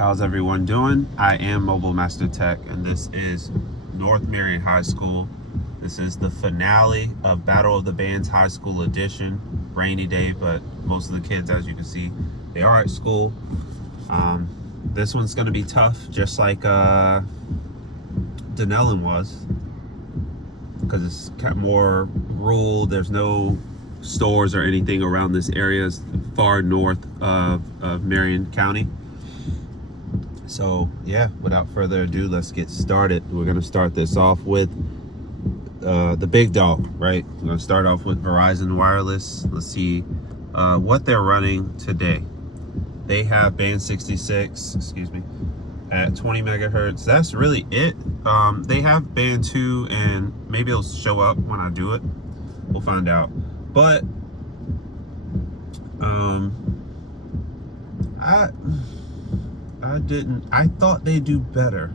how's everyone doing? I am Mobile Master Tech, and this is North Marion High School. This is the finale of Battle of the Bands High School Edition. Rainy day, but most of the kids, as you can see, they are at school. This one's going to be tough, just like Denellen was, because it's kind of more rural. There's no stores or anything around this area. It's far north of Marion County. So yeah, without further ado, let's get started. We're going to start this off with the big dog, right? We're going to start off with Verizon Wireless. Let's see what they're running today. They have band 66, at 20 megahertz. That's really it. They have band 2, and maybe it'll show up when I do it. We'll find out. But I thought they'd do better.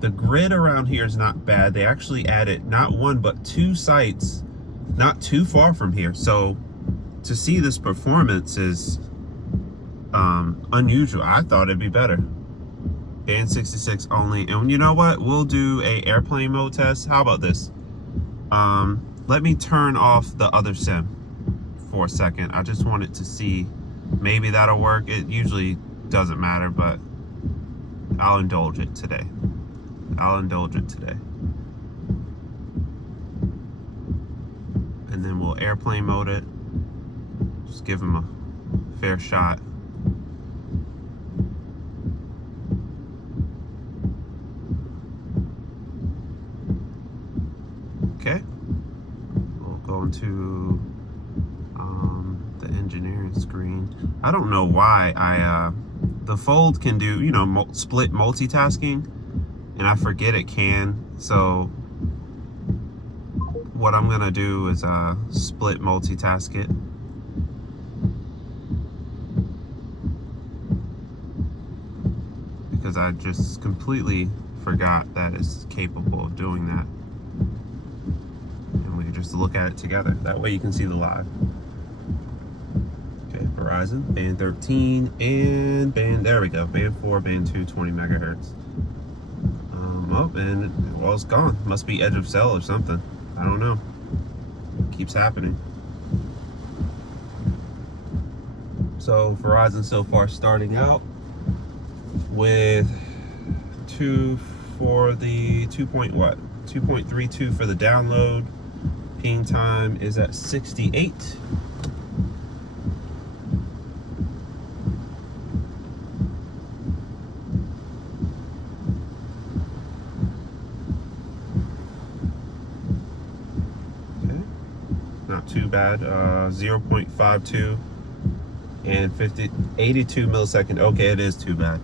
The grid around here is not bad. They actually added not one but 2 sites not too far from here. So to see this performance is unusual. I thought it'd be better. Band 66 only. And you know what? We'll do a airplane mode test. How about this? Let me turn off the other sim for a second. I just wanted to see. Maybe that'll work. It usually doesn't matter, but I'll indulge it today. And then we'll airplane mode it. Just give them a fair shot. Okay. We'll go into the engineering screen. I don't know why the Fold can do, split multitasking, and I forget it can. So what I'm gonna do is split multitask it. Because I just completely forgot that it's capable of doing that. And we can just look at it together. That way you can see the live. Okay, Verizon, band 13, and there we go, band 4, band 2, 20 megahertz. And well, it's gone. Must be edge of cell or something. I don't know. Keeps happening. So Verizon so far starting out with 2 for the 2.32 for the download. Ping time is at 68. Not too bad. 0.52 and 82 millisecond. Okay, it is too bad.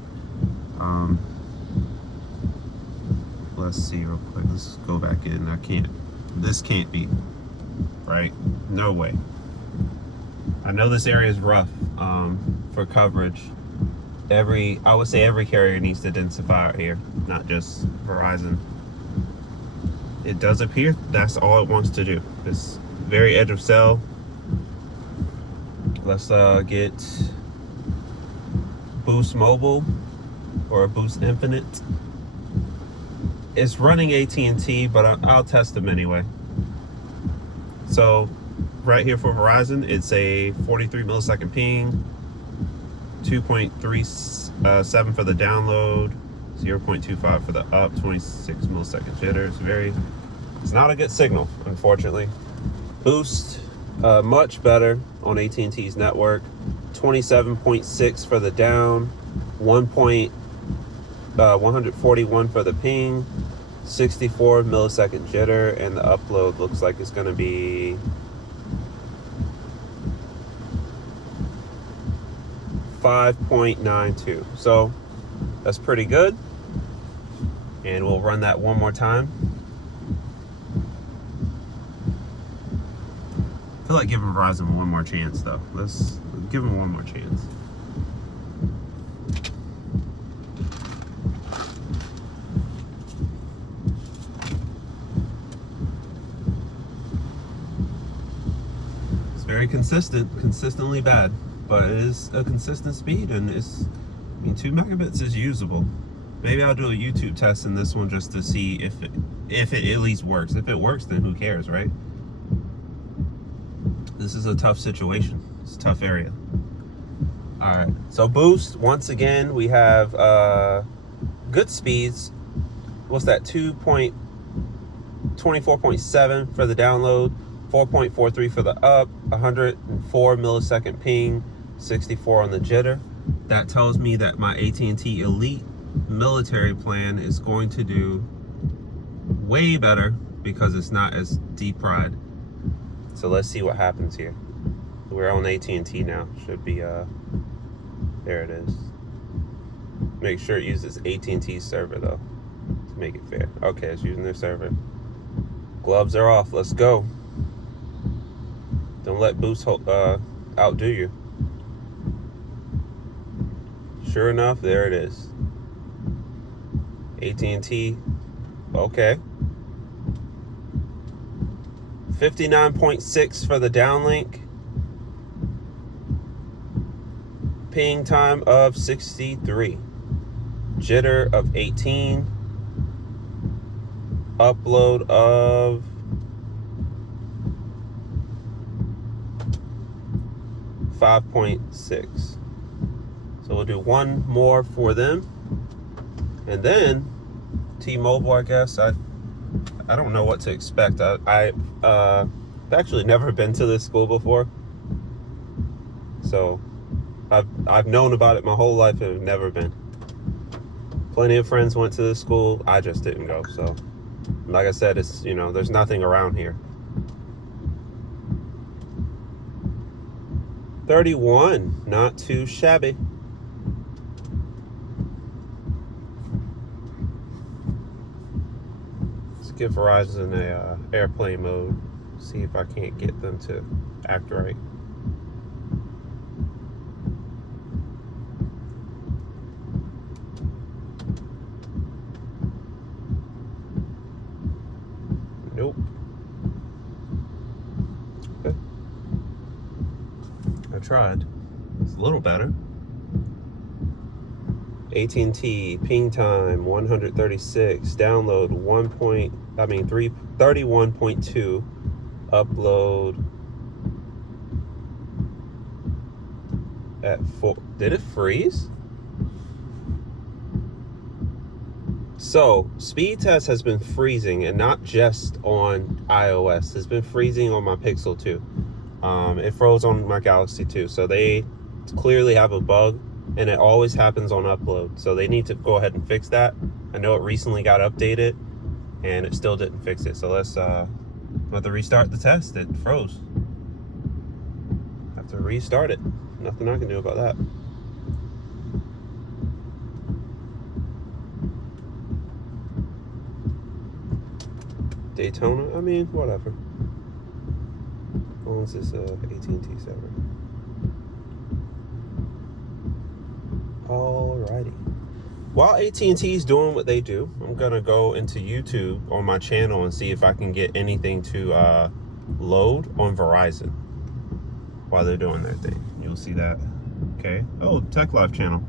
Let's see real quick. Let's go back in. This can't be right. No way. I know this area is rough for coverage. I would say every carrier needs to densify out here, not just Verizon. It does appear that's all it wants to do. It's very edge of cell. Let's get Boost Mobile or Boost Infinite. It's running AT&T, but I'll test them anyway. So right here for Verizon, it's a 43 millisecond ping, 2.37 for the download, 0.25 for the up, 26 millisecond jitter. It's not a good signal, unfortunately. Boost, much better on AT&T's network. 27.6 for the down, 141 for the ping, 64 millisecond jitter, and the upload looks like it's going to be 5.92. So that's pretty good. And we'll run that one more time. I feel like giving Verizon one more chance, though. Let's give them one more chance. It's very consistently bad, but it is a consistent speed, and it's I mean, 2 megabits is usable. Maybe I'll do a YouTube test in this one just to see if it at least works. If it works, then who cares, right? This is a tough situation. It's a tough area. All right. So boost, once again, we have good speeds. What's that? 24.7 for the download, 4.43 for the up, 104 millisecond ping, 64 on the jitter. That tells me that my AT&T Elite military plan is going to do way better because it's not as deep-fried. So let's see what happens here. We're on AT&T now. Should be there it is. Make sure it uses AT&T's server though to make it fair. Okay, it's using their server. Gloves are off. Let's go. Don't let boost outdo you. Sure enough, there it is. AT&T. Okay. 59.6 for the downlink. Ping time of 63. Jitter of 18. Upload of 5.6. So we'll do one more for them. And then T-Mobile, I guess. I don't know what to expect. I've actually never been to this school before. So I've known about it my whole life and have never been. Plenty of friends went to this school. I just didn't go. So like I said, it's, you know, there's nothing around here. 31, not too shabby. Let's give Verizon a airplane mode. See if I can't get them to act right. Nope. Okay. I tried. It's a little better. AT&T ping time 136, download 31.2, upload at 4. Did it freeze? So speed test has been freezing, and not just on iOS. It's been freezing on my Pixel too. It froze on my Galaxy too. So they clearly have a bug, and it always happens on upload. So they need to go ahead and fix that. I know it recently got updated, and it still didn't fix it. So let's have to restart the test. It froze. Have to restart it. Nothing I can do about that. Daytona, I mean, whatever. As long as it's AT&T server. Alrighty. While AT&T is doing what they do, I'm gonna go into YouTube on my channel and see if I can get anything to load on Verizon while they're doing their thing. You'll see that. Okay. Oh, Tech Live channel.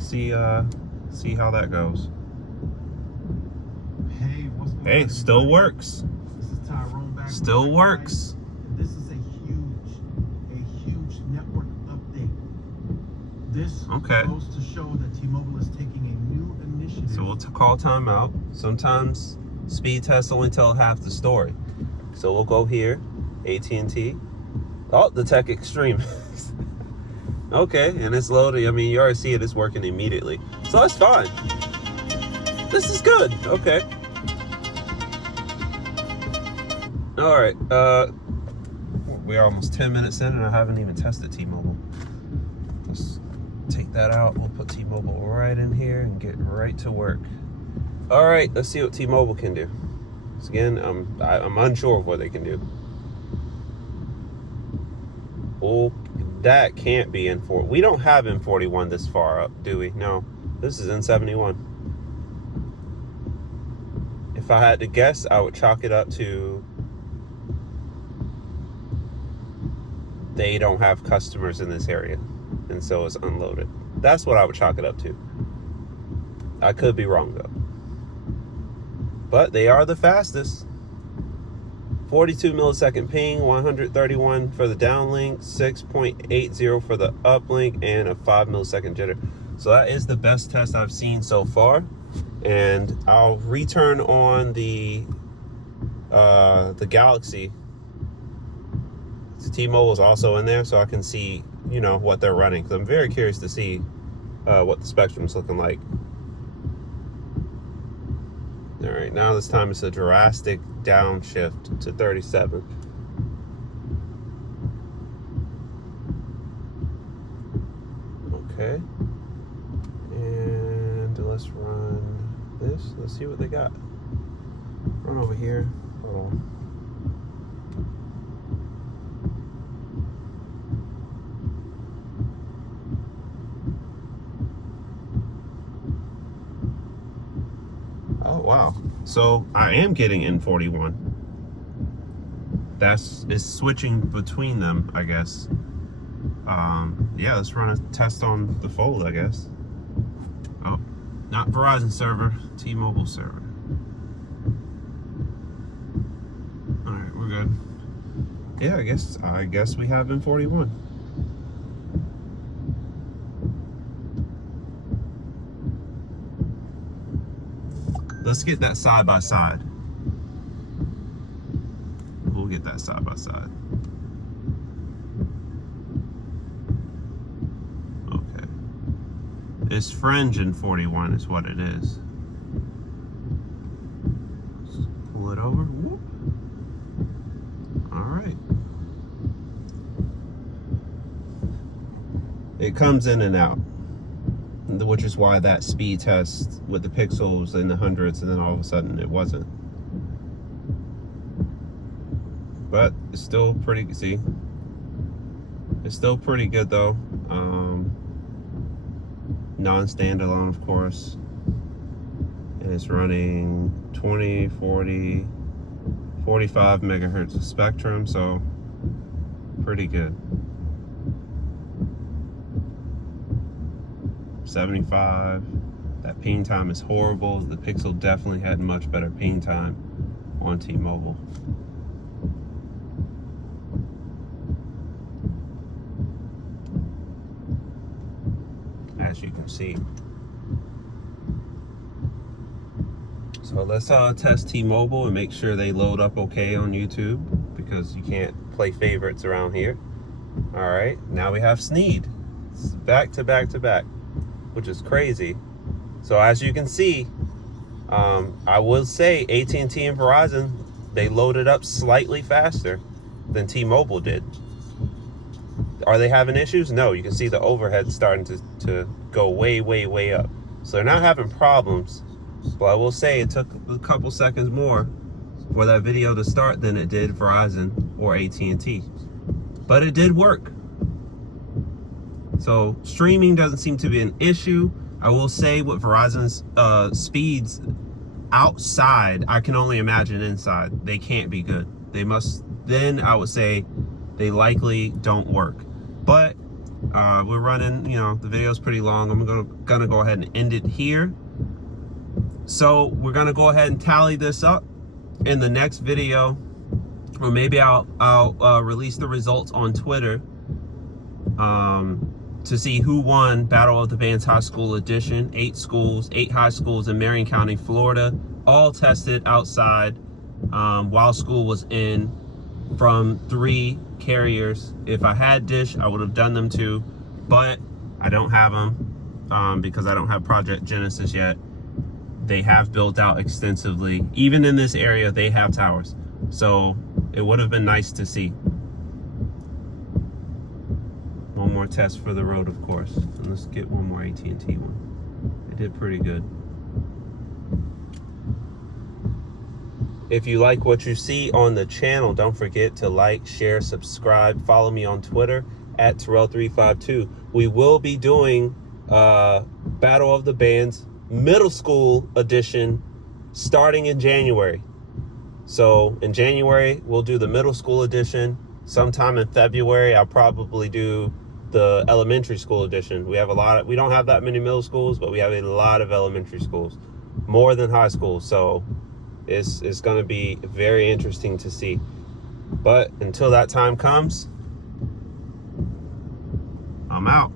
See how that goes. Hey, what's going on? Hey, still works. This is Tyrone back. Still works. And this is a huge network update. This goes to show that T-Mobile is taking a new initiative. So we'll call timeout. Sometimes speed tests only tell half the story. So we'll go here, AT&T. Oh, the Tech Extreme. Okay, and it's loading. I mean, you already see it. It's working immediately. So that's fine. This is good. Okay. All right. We're almost 10 minutes in, and I haven't even tested T-Mobile. Let's take that out. We'll put T-Mobile right in here and get right to work. All right. Let's see what T-Mobile can do. So again, I'm unsure of what they can do. Oh, that can't be N40. We don't have N41 this far up, do we? No. This is N71. If I had to guess, I would chalk it up to they don't have customers in this area, and so it's unloaded. That's what I would chalk it up to. I could be wrong though. But they are the fastest. 42 millisecond ping, 131 for the downlink, 6.80 for the uplink, and a 5 millisecond jitter. So that is the best test I've seen so far. And I'll return on the Galaxy. T-Mobile is also in there, so I can see, you know, what they're running. Because I'm very curious to see what the spectrum's looking like. All right, now this time it's a drastic downshift to 37. Okay, and let's run this. Let's see what they got. Run over here. Hold on. Oh wow! So I am getting N41. It's switching between them, I guess. Yeah, let's run a test on the Fold, I guess. Oh, not Verizon server, T-Mobile server. All right, we're good. Yeah, I guess we have N41. Let's get that side by side. We'll get that side by side. Okay. It's fringe in 41 is what it is. Just pull it over. Whoop. All right. It comes in and out, which is why that speed test with the pixels in the hundreds, and then all of a sudden it wasn't. But it's still pretty, see, it's still pretty good though. Non-standalone, of course, and it's running 20, 40, 45 megahertz of spectrum, so pretty good. 75. That ping time is horrible. The Pixel definitely had much better ping time on T-Mobile. As you can see. So let's test T-Mobile and make sure they load up okay on YouTube, because you can't play favorites around here. All right, now we have Sneed. It's back to back to back, which is crazy. So as you can see, I will say AT&T and Verizon, they loaded up slightly faster than T-Mobile did. Are they having issues? No, you can see the overhead starting to go way, way, way up. So they're not having problems, but I will say it took a couple seconds more for that video to start than it did Verizon or AT&T. But it did work. So streaming doesn't seem to be an issue. I will say with Verizon's speeds outside, I can only imagine inside, they can't be good. They must, then I would say they likely don't work. But we're running, you know, the video's pretty long. I'm gonna go ahead and end it here. So we're gonna go ahead and tally this up in the next video, or maybe I'll release the results on Twitter to see who won Battle of the Bands High School Edition. 8 high schools in Marion County, Florida, all tested outside while school was in, from 3 carriers. If I had Dish, I would have done them too, but I don't have them because I don't have Project Genesis yet. They have built out extensively. Even in this area, they have towers. So it would have been nice to see. One more test for the road, of course. And let's get one more AT&T one. They did pretty good. If you like what you see on the channel, don't forget to like, share, subscribe. Follow me on Twitter at Terrell352. We will be doing Battle of the Bands Middle School Edition starting in January. So in January, we'll do the Middle School Edition. Sometime in February, I'll probably do the elementary school edition. We don't have that many middle schools, but we have a lot of elementary schools, more than high schools. So it's going to be very interesting to see. But until that time comes, I'm out.